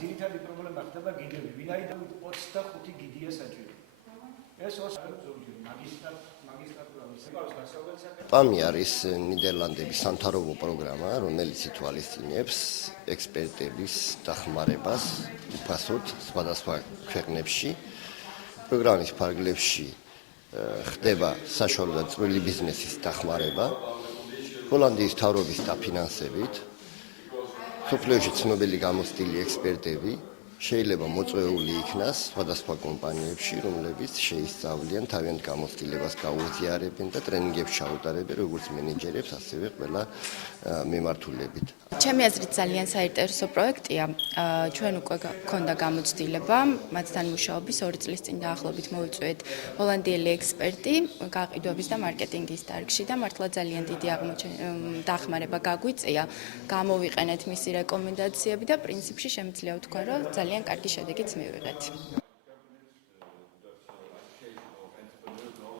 ძირითადი პრობლემა ხდება გიდები, ვინაიდან 25 გიდია საჭირო. ეს PAMI არის ნიდერლანდების სამთავრობო პროგრამა, რომელიც ითვალისწინებს ექსპერტების დახმარებას უფასოდ სხვადასხვა ქვეყნებში. პროგრამის ფარგლებში ხდება საშუალო და წვრილი ბიზნესის დახმარება, ჰოლანდიის მთავრობის დაფინანსებით, მსოფლიოში ცნობილი გამოცდილი ექსპერტები შეიძლება მოწვეული იქნას სხვადასხვა კომპანიებში, რომლებიც შეისწავლიან თავიანთ გამოცდილებას გაუზიარებენ და ტრენინგებს ჩაუტარებენ როგორც მენეჯერებს, ასევე ყველა მემართულებით. ჩემი აზრით ძალიან საინტერესო პროექტია. ჩვენ უკვე გქონდა გამოცდილება, მათთან მუშაობის 2 წლის წინ დაახლოებით მოვიწვიეთ ჰოლანდიელი ექსპერტი გაყიდვების და მარკეტინგის დარგში და მართლა ძალიან დიდი დახმარება გაგვიწია. გამოვიყენეთ მისი რეკომენდაციები და პრინციპში შემიძლია ვთქვა, რომ ძალიან კარგი შედეგიც მივიღეთ.